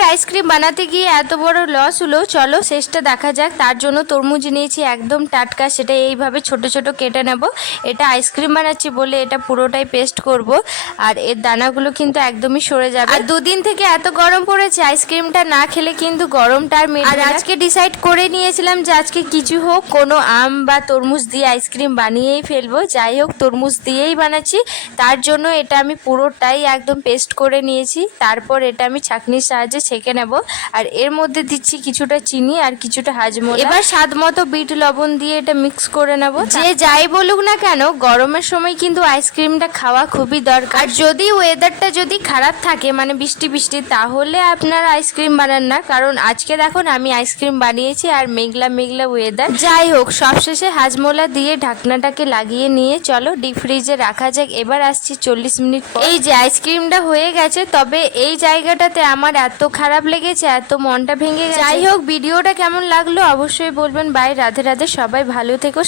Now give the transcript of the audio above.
তরমুজের আইসক্রিম বানাতে গিয়ে এত বড় লস হলো, চলো শেষটা দেখা যাক। তার জন্য তরমুজ নিয়েছি একদম টাটকা, সেটা এইভাবে ছোট ছোট কেটে নেব। এটা আইসক্রিম বানাচ্ছি বলে এটা পুরোটাই পেস্ট করব, আর এর দানাগুলো কিন্তু একদমই সরে যাবে। আর দুদিন থেকে এত গরম পড়েছে, আইসক্রিমটা না খেলে কিন্তু গরমটা আর মিটবে না। আর আজকে ডিসাইড করে নিয়েছিলাম যে আজকে কিছু হোক কোনো আম বা তরমুজ দিয়ে আইসক্রিম বানিয়েই ফেলবো। যাই হোক, তরমুজ দিয়েই বানাচ্ছি। তার জন্য এটা আমি পুরোটাই একদম পেস্ট করে নিয়েছি। তারপর এটা আমি ছাঁকনির সাহায্যে ছেঁকে নেব। আর এর মধ্যে দিচ্ছি কিছুটা চিনি আর কিছুটা হাজমোলা। এবার স্বাদ মতো বিট লবণ দিয়ে এটা মিক্স করে নেব। যে যাই বলুক না কেন, গরমের সময় কিন্তু আইসক্রিমটা খাওয়া খুবই দরকার। আর যদি ওয়েদারটা যদি খারাপ থাকে, মানে বৃষ্টি বৃষ্টি, তাহলে আপনারা আইসক্রিম বানান না। কারণ আজকে দেখুন আমি আইসক্রিম বানিয়েছি আর মেঘলা মেঘলা ওয়েদার। যাই হোক, সবশেষে হাজমোলা দিয়ে ঢাকনাটাকে লাগিয়ে নিয়ে চলো ডিপ ফ্রিজে রাখা যাক। এবার আসছি 40 মিনিট পর। এই যে আইসক্রিমটা হয়ে গেছে, তবে এই জায়গাটাতে আমার এত খারাপ লেগেছে, এত মনটা ভেঙে গেছে। যাই হোক, ভিডিওটা কেমন লাগলো অবশ্যই বলবেন। বাই, রাধে রাধে, সবাই ভালো থেকো।